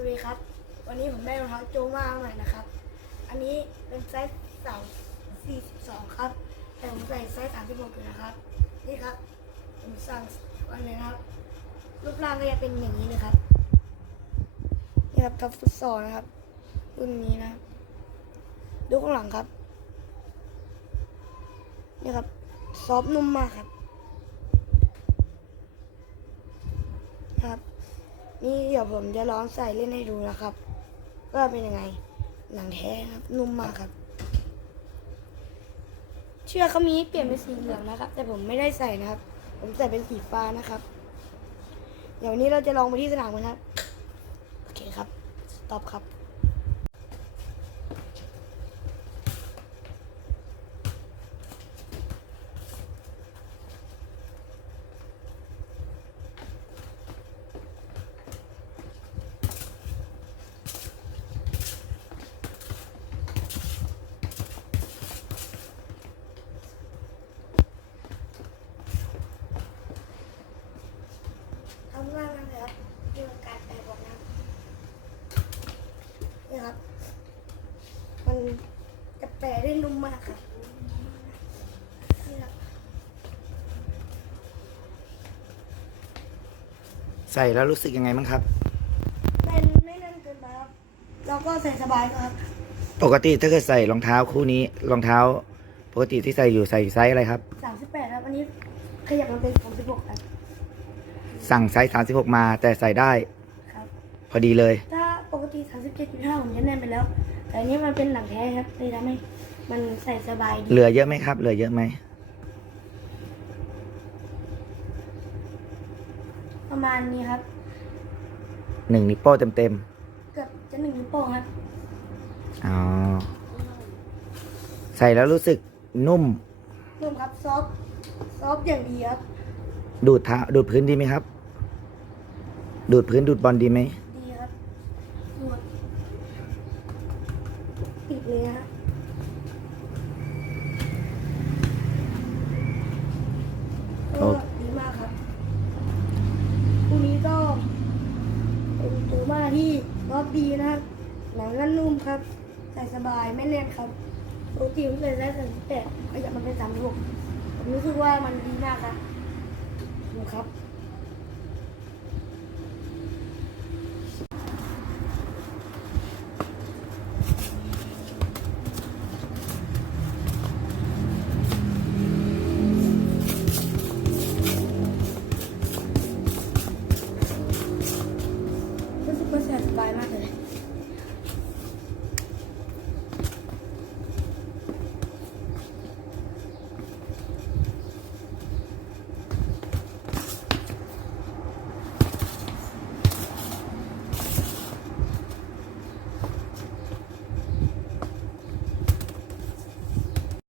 วัสดีครับ วันนี้ผมได้รองเท้าโจมาใหม่นะครับ อันนี้เป็นไซส์สามสี่สิบสองครับ แต่ผมใส่ไซส์สามสิบหกอยู่นะครับ นี่ครับ ผมสั่งวันนี้ครับ รูปร่างก็จะเป็นอย่างนี้เลยครับ นี่ครับท็อปฟุตซอลนะครับ รุ่นนี้นะ ดูข้างหลังครับ นี่ครับ ซอฟนุ่มมากครับ นี่เดี๋ยวผมจะลองใส่เล่นให้ดูนะครับว่าเป็นยังไงหนังแท้ครับ นุ่มมากครับ เชือกเขามีเปลี่ยนเป็นสีเหลืองนะครับ แต่ผมไม่ได้ใส่นะครับ ผมใส่เป็นสีฟ้านะครับ เดี๋ยววันนี้เราจะลองไปที่สนามกันครับ โอเคครับ สต็อปครับ ทำง่ายมากเลยครับเรื่องการแปลบทนะนี่ครับ มันจะ แปลได้นุ่มมากครับนี่ครับใส่แล้วรู้สึกยังไงบ้างครับ เป็นไม่นั่นเกินไปครับ แล้วก็ใส่สบายครับ ปกติถ้าเกิดใส่รองเท้าคู่นี้รองเท้า ปกติที่ใส่อยู่ใส่ไซส์อะไรครับ สามสิบแปดครับ อันนี้ขยับมาเป็นสามสิบหกครับ สั่งไซส์36มาแต่ใส่ได้ ครับ พอดีเลยถ้า ปกติสามสิบเจ็ดจุดห้าผมจะแน่นไปแล้ว แต่อันนี้มันเป็นหนังแท้ครับเลยทำให้มันใส่สบายดีเหลือเยอะไหมครับ เหลือเยอะไหม ประมาณนี้ครับ หนึ่งนิ้วโป้เต็มเต็มเกือบจะหนึ่งนิ้วโป้งครับ ๆอ๋อ ใส่แล้วรู้สึกนุ่ม นุ่มครับ ซอฟต์ซอฟต์อย่างดีครับ ดูดเท้าดูดพื้นดีไหมครับ ดูดพื้นดูดบอลดีไหม ดีครับนวด ปิดเลยฮะก็ดีมากครับพรุ่งนี้ก็เป็นตัวมาที่รอบดีนะครับหนังก็นุ่มครับใส่สบายไม่แน่นครับปกติผมใส่ไซส์สามสิบแปดขยับมันเป็นสามสิบหกผมรู้สึกว่ามันดีมากครับดูครับ